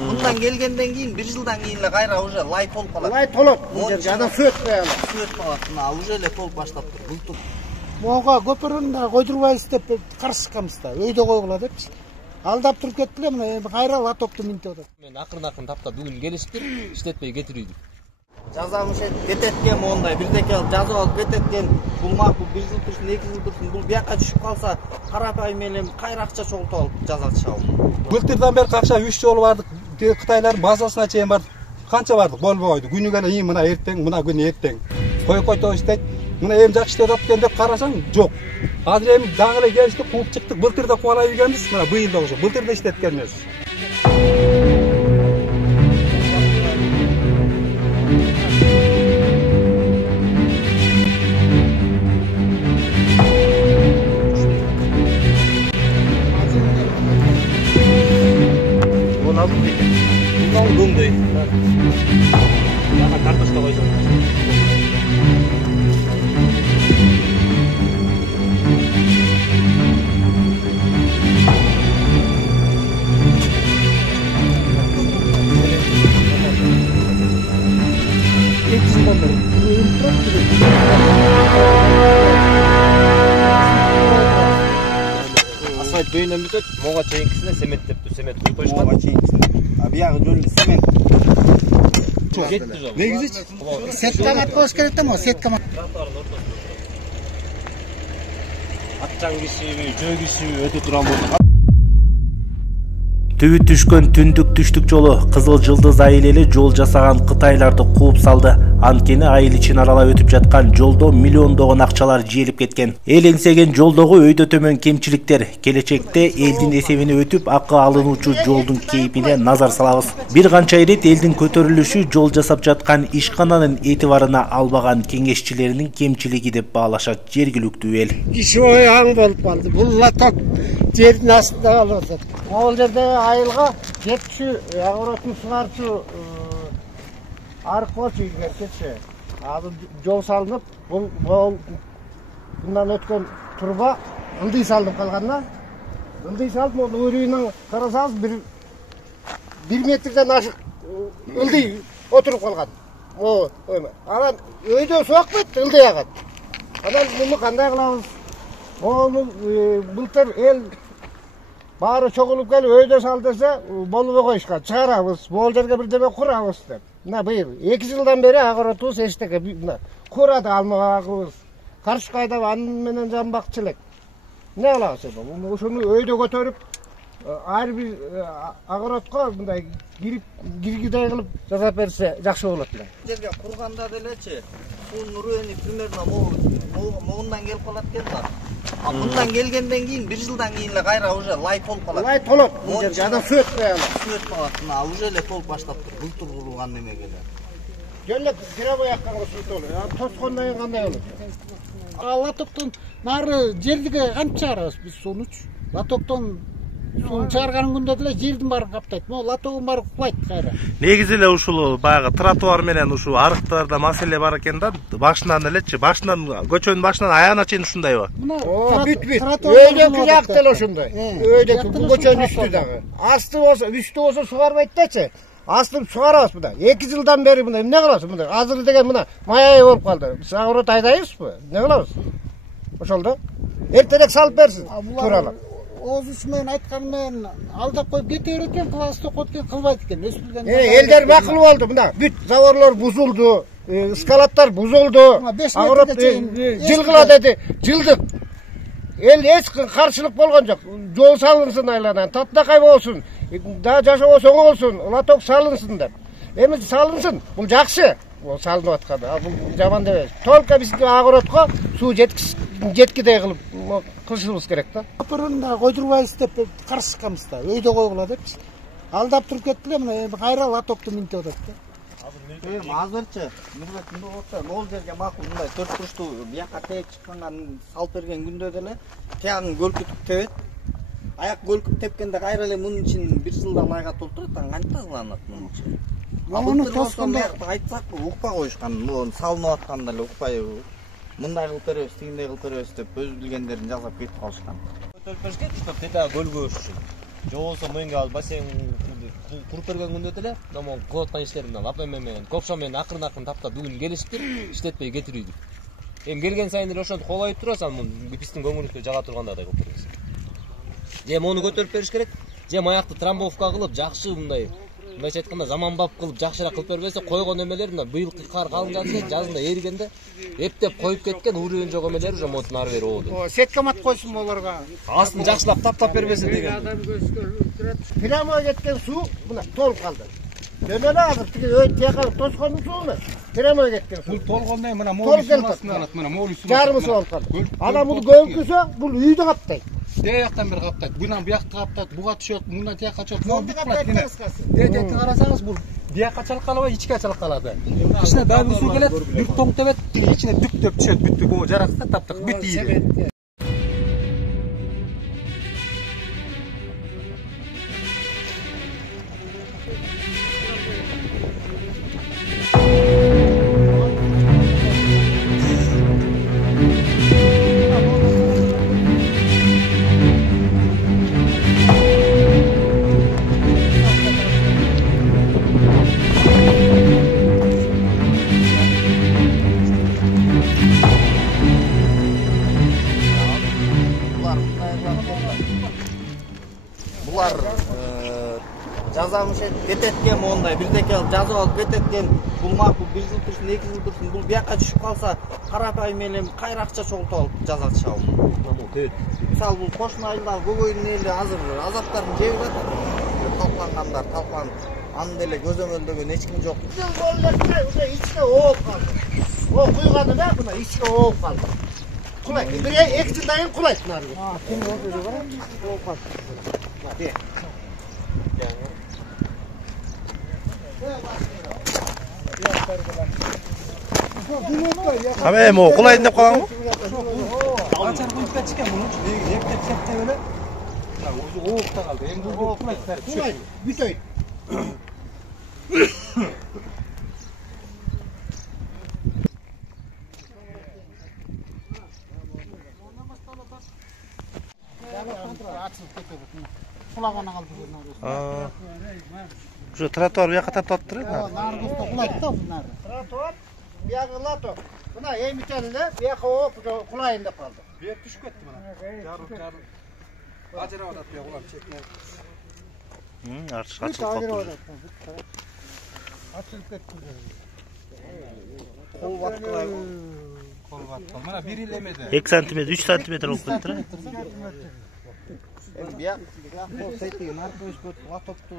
Мындан келгенден кийин 1 жылдан кийин эле кайра уже лай толуп калат. Лай толот. Бул жерге адам су өтпөй алат. Су өтүп калат. Мына уже эле толуп баштап тур. Бултур. Моға көпірін койдурбайбыз деп карышканбыз да. Өйдө койгула депчи. Алдап туруп кетти эле, мына кайра латокту минтип атат. Мен акырын таптап бүгүн келиштир, иштетпей кетирүүдү. Жазамыш кететкен мондай бирдеке жазып алып кететкен бул макул 1 жыл турсун 2 жыл турсун бул бияка түшүп калса карапайым элем кайра акча чогултуп алып жазатышабы. Былтырдан бери акча 3 жолу бардык. Кытайлардын базасына чейин бардык. Канча бардык болбой койду. Күнүгө эле мына эртең, мына күн эртең. Койкойто иштейт. Мына эми жакшы иштеп атат деп карасаң жок. Азыр эми дагы эле келиштик, кууп чыктык. Былтырда кубалай үйгөнбүз. Мына быйыл да ошо. Былтырда иштеткенбиз. Bundan döndü. Яна карточка койсоң. Асфальт бөйнөн бүтөт, моға чейинкисине семеттептү, семет куюп коюшкан. Моға чейинкисине. А биягы жөнү семен. Кетти жок. Негизичи Сеткамат коюш керек да, мо сеткамат. Тротуардын ортосунда. Атчан кишиби, жөө кишиби өтө турган болду. Түбү түшкөн түндүк түштүк жолу Кызыл Жылдыз айыл эли жол жасаган кытайларды кууп салды. Анткени айыл ичин аралап өтүп жаткан жолдо миллиондогон акчалар жиелип кеткен. Эл эңсеген жолдогу өйдө төмөн кемчиликтер келечекте элдин эсебине өтүп акы алынуучу жолдун кейпине назар салабыз. Бир канча ирет элдин көтөрүлүшү жол жасап жаткан ишкананын этибарына албаган кеңешчилеринин кемчилиги деп баалашат жергиликтүү эл. Киши ой аң болуп калды. Бул латок жердин астында калып атат. Могул жерде айылга жетчү агыротун сугарчу арык болчу кетчи. Азыр жол салынып, бул мындан өткөн турба ылдый салынып калган да. Ылдый салып, могу өрүүнүн карасаңыз 1 метрден ашык ылдый отуруп калган. Анан өйдө суу акпайт, ылдый агат. Анан муну кандай кылабыз? Могу былтыр эл баары чогулуп келип өйдө сал десе болбой коюшкан. Чыгарабыз, могул жерге бирдеме курабыз деп. Мына быйыл 2 жылдан бери агыротубуз эчтеке курады алмагыбыз. Каршы айдап аны менен жамбакчы элек. Не кылабыз эми? Ушуну өйдө көтөрүп, ар бир агыротко мындай киргидей кылып жасап берсе жакшы болот эле. Жерге курганда делечи, суунун уровени примерно могундан келип калат экен да. А мындан келгенден кийин 1 жылдан кийин эле кайра уже лай толуп калат. Лай толот. Бул жерге адам су өтпөй алат. Су өтүп калат. Мына уже эле толуп баштап тур. Бултур курулган немеге эле. Жөн эле кире боякка суу толот. Тоскондон кийин кандай болот? Латоктон нары жерге кантип чыгарабыз биз суунучу? Латоктон сууну чыгарган күндө деле жердин баарын каптайт. Могу латогун баары купайт кайра. Негизи эле ушул баягы тротуар менен ушул арыктарда маселе бар экен да. Башынан элечи, көчөнүн башынан аягына чейин ушундайбы? Бүт. Өйдөкү жак деле ошондой. Өйдөкү бул көчөнүн үстү дагы. Асты болсо, үстү болсо сугарбайт дачы. Астын сугарабыз мына. 2 жылдан бери мына эмне кылабыз мына? Азыр деген мына маяй болуп калды. Биз агырот айдайбызбы? Эмне кылабыз? Ошол да. Эртерээк салып берсин. Тууралап. Оозуч менен айтканы менен алдап коюп кете берет экен, кылабыз деп коет экен, кылбайт экен. Өспүргөн. Элдер макул болду мына. Бүт заворлор бузулду, скалаттар бузулду. Агырот жылгыла деди, жылдык. Эл эч каршылык болгон жок. Жол салынсын айланан, татынакай болсун, да жашоосу оңолсун, латок салынсын деп. Эми салынсын. Бул жакшы. Бул салынып атканы. Бул жаман дебейбиз. Только бизге агыротко суу жеткидей кылып кылышыбыз керек да. Көпүрүн да койдурбайбыз деп карышканбыз да. Өйдө койгула депчи. Алдап туруп кетти эле, мына кайра латокту минтип атат да. Азырчы, мырзатында болсо, могул жерге макул мындай 4 бурчтуу бияка тээп чыккандан салып берген күндө деле тиягын көлкүтүп тебет. Аяк көлкүп тепкенде кайра эле мунун ичин 1 жылда лайга толтурат, кантип тазаланат мунун ичи? Муну тоскондо айтсак, укпай коюшкан, муну салынып атканда эле укпай мындай кылып беребиз, тигиндей кылып беребиз деп өз билгендерин жазап кетип калышкан. Көтөрүп беришкен, чтоб тетеги көлгө өшүшүн. же болбосо моюнга ал бассейн куруп берген күндө деле мына кылып аткан иштеримди алып апам менен копшо менен акырын таптап бүгүн келиштир иштетпей кетирүүдү. Эми келген сайын эле ошентип колоюп турасың, биздин көңүлүбүздө жага тургандагыдай кылып беребиз. Же мону көтөрүп бериш керек, же аякты трамбовка кылып, жакшы мындайча айтканда заманбап кылып жакшыраак кылып бербесе, койгон эмелер мына быйылкы кар калын жатса, жазында эригенде эптеп коюп кеткен уровень жок эмелер уже мотун ары бери ооду. Сеткамат койсун болорго. Астын жакшылап таптап бербесе деген. Прямо кеткен суу мына толуп калды. Демеле азыр тиги тияка тоскондун суу эмес. Прямо кеткен суу. Бул толгондой мына моолусун астынан алат, мына моолусун. Жарымысы болуп калды. Ана бул көңкүсө бул үйдү каптайт. Тияктан бери каптайт. Будан буякты каптайт, буга түшөт, мындан тияка чөп. Молду каптайт кыскасы. Дете карасаңыз бул бияка чалкалабай ичке чалкалады. Ичине дагы суу келет, бүк тоң тебет, ичине дүк деп түшөт, бүттү. Бу жаракта таптык, бүт ийди. Булар жазамыш кететкен мондай бирдеке жазып алып кететкен бул макул 1 жыл турсун 2 жыл турсун бул бияка түшүп калса карапайым эле кайра акча чогултуп алып жазатышабы. Мисалы бул кошуна айылдагы көбөйдүн эли азыр азаптарын жеп жатат. Талкангандар аны деле көзөмөлдөгөн эч ким жок. Уже ичке ооп калды. О куйганы да мына ичке ооп калды. Кулай, бир 2 жылдан кийин кулайт нары. Ким ошо бар? Ооп калды. Аме мо кулайын деп калганбы? Ачар куйупка чыккан муну эптеп септеп эле. Мына өзү оокта калды. Эми бул кулайт бери түшөт. Бүтөйт. Кулагана калды. Уже тротуар бияка таптап тур. Наргызда кулайт да бунар. Тротуар бияга латок. Мына эмители эле бияка ооп кулайын деп калды. Бияк түшүп кетти мына. Жарып. Ажырап атат бияк улам чекне. Açılıp Açılıp ketти. Kol batkılay. Kol batkıl. Mana 1 yıl emedi. 2 santimetre, 3 santimetre olup kettir. Biyak kol seti narko ispot latoptu.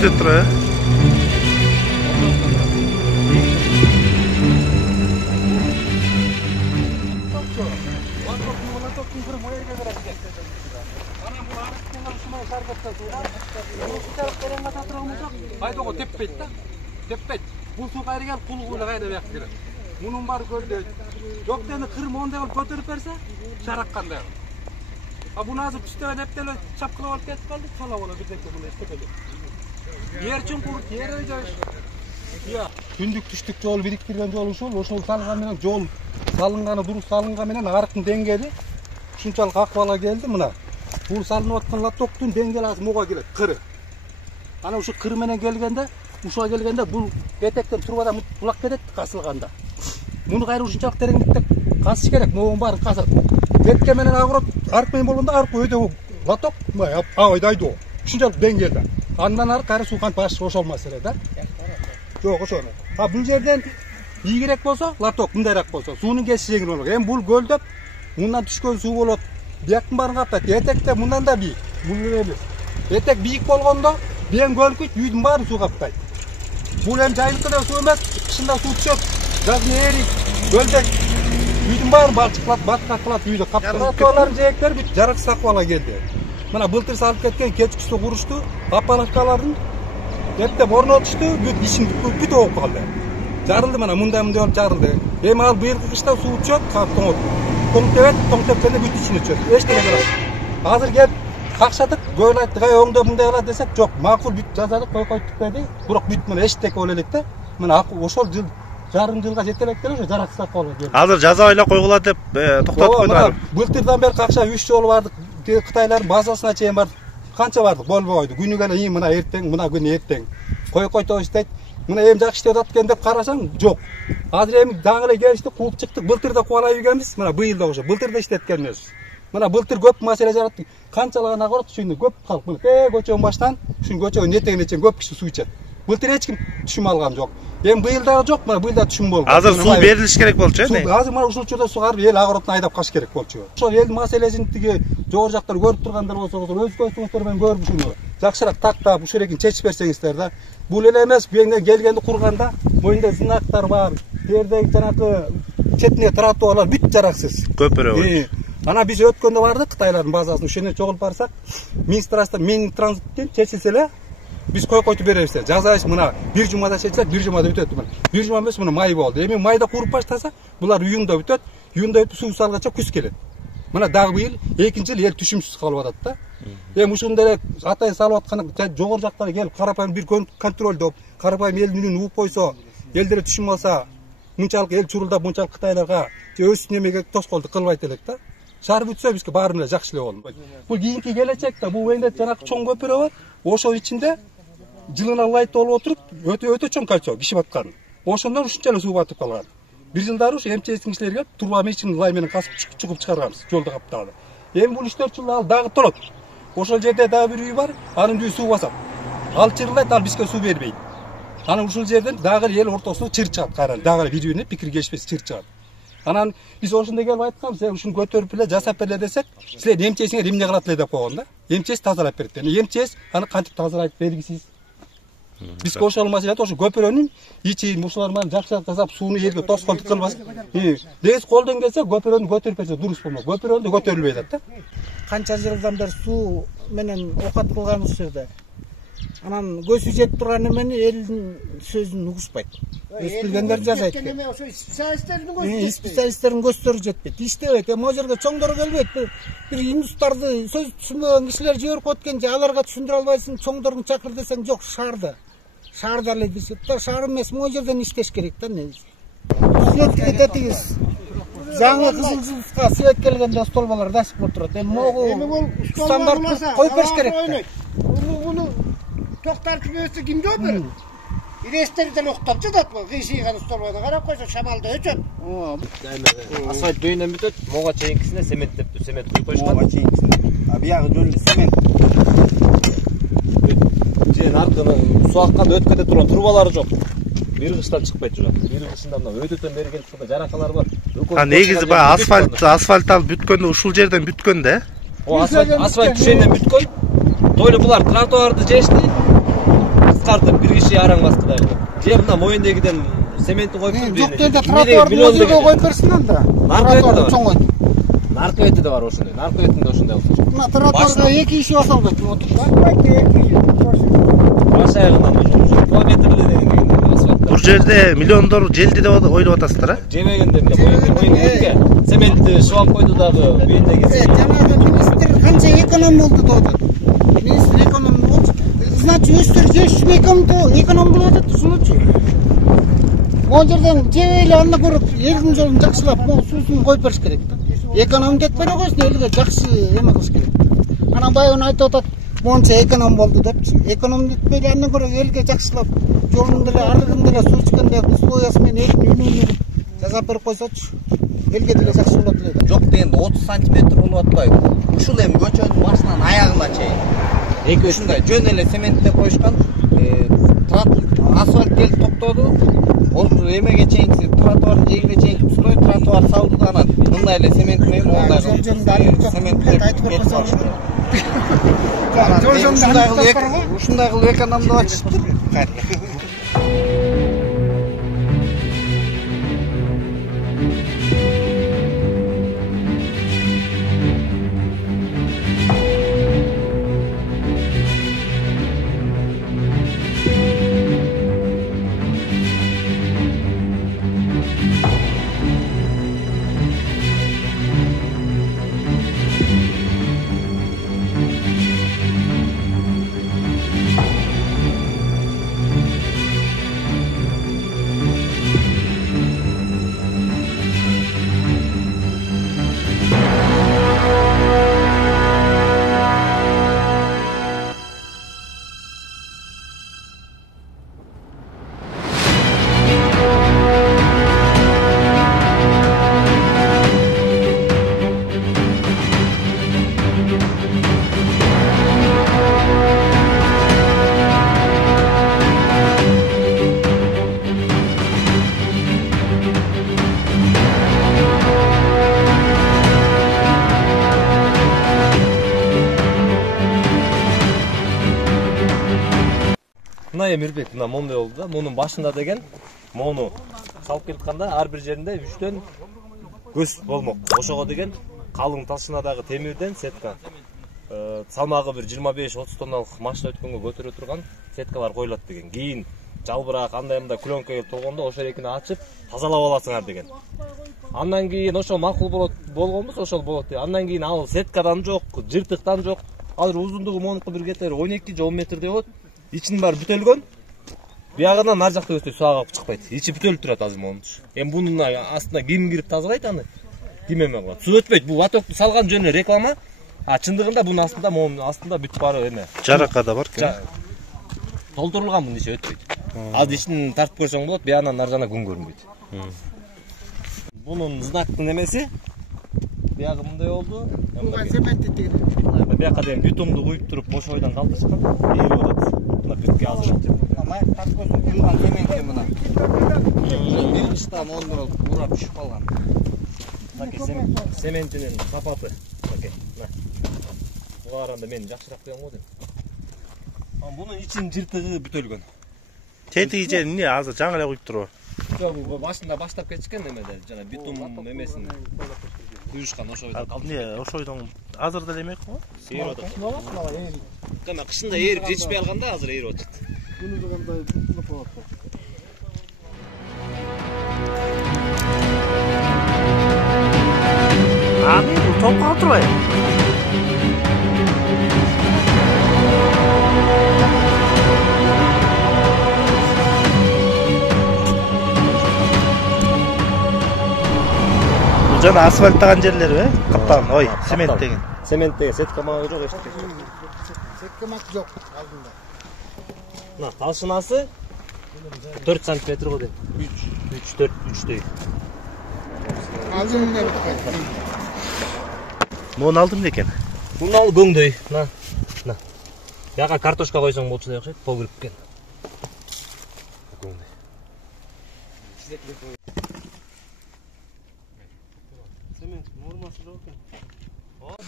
Sütre. Айдого теппейт да. Теппейт. Бул суу кайра келип кул куйла кайда бияк кирет. Мунун баары көлдөйт. Жок дени кыр мондай кылып көтөрүп берсе, шараккандай. А буну азыр түстөгө деп деле чапкылап алып кетип калды, чала бола бирдеке мындай эстекеде. Ер чуңкур, ер жаш. Я, күндүк түштүк жол бириктирген жол ошол салган менен жол салынганы дурус салынган менен арыктын деңгээли ушунчалык акыбалга келди мына. Бул салынып аткан латоктун деңгээли азыр муга келет, кыры. Ана ушу кыр менен келгенде, ушуга келгенде бул этектен турбадан булак кетет касылганда. Муну кайра ушунчалык тереңдикте касыш керек, могун баарын касат. Бетке менен агырот, арк менен болгондо арк өйдө латок, айдайдуу. Ушунчалык деңгээлде. Андан ары кайра суу кантип ашып ошолмас эле да. Жок, ошону. А бул жерден ийгирээк болсо, латок мындайраак болсо, суунун кешиши жеңил болот. Эми бул көлдөп, мындан түшкөн суу болот. Бияктын баарын каптайт. Этекте мындан да бийик. Бул эмес. Этек бийик болгондо, бен көлкүч үйдүн баарын суу каптайт. Бул эми жайлыкта суу эмес, кышында суу түшөт. Жазын эрик, көлдөк үйдүн баарын балчыклап баткак кылат үйдү тротуарлардын жээктери бүт жараксыз акыбалга келди. Мына былтыр салып кеткен кечкиси курушту, апалашкалардын эптеп орнотушту, бүт ишин бүт ооп калды. Жарылды мына мындай болуп жарылды. Эми ал быйылкы кышта суу түшөт, тоң тепкенде бүт ичине түшөт. Эчтеке кылат. Азыр келип какшадык, көйл айтты, кай оңдоп мындай кылат десек, жок, макул бүт жазадык, койдук деди. Бирок бүт мына эчтеке боло элек да. Мына ошол жыл жарым жылга жете элек деле ошо жараксыз акыбалга келди. Азыр жазабайлап койгула деп токтотуп койдулар. Былтырдан бери какша 3 жолу бардык. Кытайлардын базасына чейин бардык. Канча бардык, болбой койду. Күнүгө эле мына эртең, мына күн эртең. Койкойто иштейт. Мына эми жакшы иштеп атат экен деп карасаң, жок. Азыр эми даңгы эле келишти, кууп чыктык. Былтыр да кубалай үйгөнбүз. Мына быйыл да ошо. Былтыр да иштеткенбиз. Мына былтыр көп маселе жараттык. Канчалаган агырык ушуну көп калк. Мына көчөнүн баштан ушун көчөнүн этегине чейин көп киши суу ичет. Былтыр эч ким түшүм алган жок. Эми быйыл дагы жок, мына быйыл да түшүм болду. Азыр суу берилиш керек болчу, эми. Азыр мына ушул учурда сугарып эл агыротун айдап калыш керек болчу. Ошол элдин маселесин тиги жогору жактан көрүп тургандар болсо, өз көзүңүздөр менен көрүп ушуну жакшыраак тактап, ушул эрегин чечип берсеңиздер да. Бул эле эмес, бүйөңдөн келгенди курганда, моюнда знактар бар, жердеги жанакы четине тротуарлар бүт жараксыз. Көпүрө. Ана биз өткөндө бардык Кытайлардын базасына, ошону чогулуп барсак, Минин транзиттен чечилсе эле биз койкойтуп беребиз. Жазабыз мына бир жумада чечилет, бир жумада бүтөт. Бир жума эмес, мына май болду. Эми майда куруп баштаса, булар июнда бүтөт. Июнда бүтүп суу салганча күз келет. Мына дагы быйыл экинчи жыл эл түшүмсүз калып атат да. Эми ушундай эле атай салып аткан жогору жактан келип карапайым бир контролдоп, карапайым элдин үнүн угуп койсо, элдер түшүм алса, мынчалык эл чурулдап, мынчалык Кытайларга өз немеге тоскоолдук кылбайт элек да. Шаар бүтсө бизге баары эле жакшы эле болду. Бул кийинки келечекте бул эндет жанакы чоң көпүрө бар. Ошол ичинде жылына лайт болуп отуруп, өтө чоң кольцо киши баткан. Ошондон ушунча эле суу батып калган. Бир жылдары ушу МЧСтин кишилери келип, турба мечин лай менен касып чыгып чыгарганбыз, жолду каптаган. Эми бул 3-4 жылда ал дагы толот. Ошол жерде дагы бир үй бар, анын үйү суу басат. Ал чырылдайт, ал бизге суу бербейт. Анан ушул жерден дагы эл ортосуна чыр чыгат кайрадан, дагы бир үйүнө пикир келишпес чыр чыгат. Анан биз ошондой келип айтканбыз, ушуну көтөрүп эле жасап беле десек, силер МЧСиңер эмне кылат эле деп койгон да. МЧС тазалап берет. МЧС аны кантип тазалайт белгисиз. Биз ошол маселеде ошо көпүрөнүн ичин ушулар менен жакшылап тазалап сууну элге тоскоолдук кылбас. Биз колдон келсе көпүрөнү көтөрүп берсе дурус болмок. Көпүрөнү да көтөрүлбөй атат да. Канча жылдан бери суу менен окат кылганбыз жерде. Анан көзү жетип турган эмени элдин сөзүн угушпайт. Өз билгендер жашайт. Специалисттердин көздөрү жетпейт. Иштебейт. Эми могу жерге чоңдор келбейт. Бир индустарды сөз түшүнбөгөн кишилер жиберип өткөн же аларга түшүндүрө албайсың, чоңдорун чакыр десең жок, шаарда. Шаарда эле дешет да, шаар эмес, могу жерден иштеш керек да негизи. Светке тетигиз. Жаңы кызыл жылдызга свет келгенде столбалар дашып отурат. Эми могу стандарт коюп бериш керек. Bunu toxtarçı göğüsü kim göbür? İreçlerden oktap çıdat mı? Kıyışıygan stolbayda karab koysa şamalda öçöt. Асфальт жөнүнөн бүтөт, мога чейинкисине цементтептү, цемент куюп койушкан. Мога чейинкисине. Биягы жөнүндө цемент. Жен аркынын суу акканда өткөндө турган трубалары жок. Бир кыштан чыкпайт жуга. Бир кышында мына өтөтөн бери келип турган жаракалар бар. Негизи баягы асфальт алып бүткөндө ушул жерден бүткөн да. Асфальт түшөндөн бүткөн. Тойлы булар тротуарды жешти. Кыскартып бир киши араң баскыдай кылып. Же мына моюндагиден цементти коюп туруп. Жок деди тротуарды өзүгө коюп берсин анда. Наркы эти да бар ошондой. Наркы этинде ошондой алып. Мына тротуарга 2 киши басалбайт. Баш аягынан километрлер асфальт. Бул жерде миллиондор желди деп ойлоп атасыздар, а? Жебегенде моюнда цементти шубап койду дагы бүйүндеги. Жанагы министр канча эконом болду деп атат. Министр эконом болду. Значит, өстөр жеш эконом болуп атат, ушунучу. Могу жерден жебейле аны көрүп, элдин жолун жакшылап, могу суусун коюп бериш керек да. Эконом кетпей койсун, элге жакшы эме кылыш керек. Анан баягы айтып атат, монча эконом болду депчи. Эконом кетпей андан көрө элге жакшылап, жолун деле, арыгын деле суу ичкенде условиясы менен элдин үнүн жасап берип койсочу, элге деле жакшы болот эле. Жок дегенде 30 сантиметр болуп атпайбы? Ушул эми көчөнүн башынан аягына чейин. Ушундай жөн эле цементтеп коюшкан. Асфальт келип токтоду. Ол эмеге чейин тротуар жегине чейин стой тротуар салды да анан мындай эле цемент менен мындай цементтеп кетип алышты. Ушундай кылып экономдоп атышыптыр. эми Мирбек мына моундай болду да. Мунун башында деген моуну салып келатканда ар бир жеринде 3төн көз болмок. Ошого деген калың талшынадагы темирден сетка салмагы бир 25-30 тонналык машина өткөнгө көтөрө турган сеткалар коюлат деген. Кийин жалбырак андай мындай пленка келип болгондо ошол экини ачып тазалап аласыңар деген. Андан кийин ошол макул болгонбуз, ошол болот деп. Андан кийин ал сеткадан жок, жыртыктан жок. Азыр узундугу монуку бир кетер 12 же 10 метрдей болот. Ичинин баары бүтөлгөн. Биягынан нар жакта өтө суу агып чыкпайт. Ичи бүтөлүп турат азыр монун. Эми бунун астына ким кирип тазалайт аны? Ким эме кылат? Суу өтпөйт. Бул лотокту салган жөнү реклама. А чындыгында бунун астында монун астында бүт баары эме. Жарака да бар экен. Толтурулган бунун ичи өтпөйт. Азыр ичин тартып көрсөң болот, биягынан нар жана күн көрүнбөйт. Bunun znakın nemesi biyagı mınday oldu. Buga sement ettik. Biyagı dedim bütumdu koyup durup boş oydan kaldı çıkan. İyi oldu. Buna bitki hazır. Ama tak koysun kırılgan sementke buna. Birinci tam 10 lira uğrap düşüp kalgan. Sementinin sapatı. Bu aranda men жақсырақ koyan o dedim. Bunun için jırtığı bütölgön. Tetiği жерин не азыр жаңы эле куюп турбу? Жок, бул башында баштап кетишкен немеде, жана битум эмесин куюшкан ошо ойдон калды. Не, ошо ойдон азыр деле эмек го? Ээрип атат. Кана кышында ээрип жетишпей алганда азыр ээрип атат. Bunu da kanday tutulup oldu. Abi bu topqa oturbay. Жана асфальттаган жерлери бе? Каптаган, ой, цемент деген. Цемент деген сетка мага жок эчтеке. Sekkemak yok aldığında. Мына талшынасы 4 см го дейм. 3 3 Aldığında bir Муну алдым экен. Муну ал көңдөй. Мына. Яга картошка койсоң болчу деп окшойт, пол кирип кеткен. Көңдөй.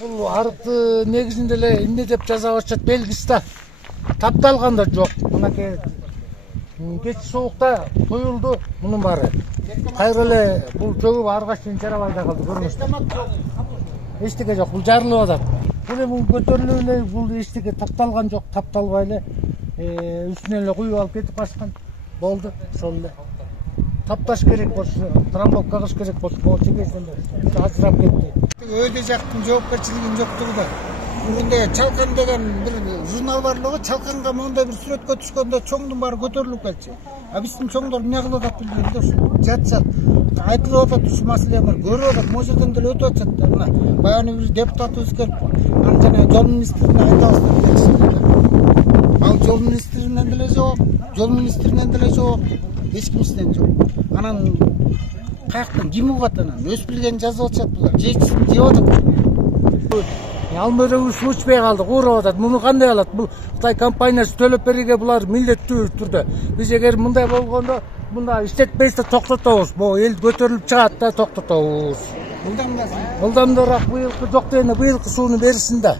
Бұл арықты негізінде эле эмне деп жаза башат белгиси да тапталган да жок. Мынакей кеч соокта куюлду мунун баары. Кайра эле бул чөгүп арга чейин жарабай да калды көрүнүштө. Эчтеке жок, бул жарылып атат. Бул эми көтөрүлүп бул эчтеке тапталган жок, тапталбай эле үстүнө эле куюп алып кетип калышкан. Болду, ошол эле. Тапташ керек болсо, трамбовка кылыш керек болсо, болчу кезинде ажырап кетти. Öyle жактын жоопкерчилигинин жоктугу да. Бүгүндө Чалкан деген бир журнал барлыгы, Чалканга мондай бир сүрөткө түшкөндө чоңдун баары көтөрүлүп келчү. А биздин чоңдор эмне кылып атат билбейм да ушу. Жатышат. Айтылып атат ушу маселе бар. Көрүп атат, могу жерден деле өтүп атат да. Мына баягы бир депутатыбыз келип, аны жана жол министрине айтабыз деп. Ал жол министринен деле жок, жол министринен деле жок, эч кимсинен жок. Анан каяктан ким угат анан? Өз билген жазып атышат булар. Жейчисин жеп атат. Алмөрөгү суу ичпей калдык, ууруп атат. Муну кандай алат? Бул Кытай компаниясы төлөп берүүгө булар милдеттүү түрдө. Биз эгер мындай болгондо, мында иштетпейсе токтотобуз. Бул эл көтөрүлүп чыгат да токтотобуз. Мындан да Ылдамдыраак быйылкы жок дегенде быйылкы сууну берсин да.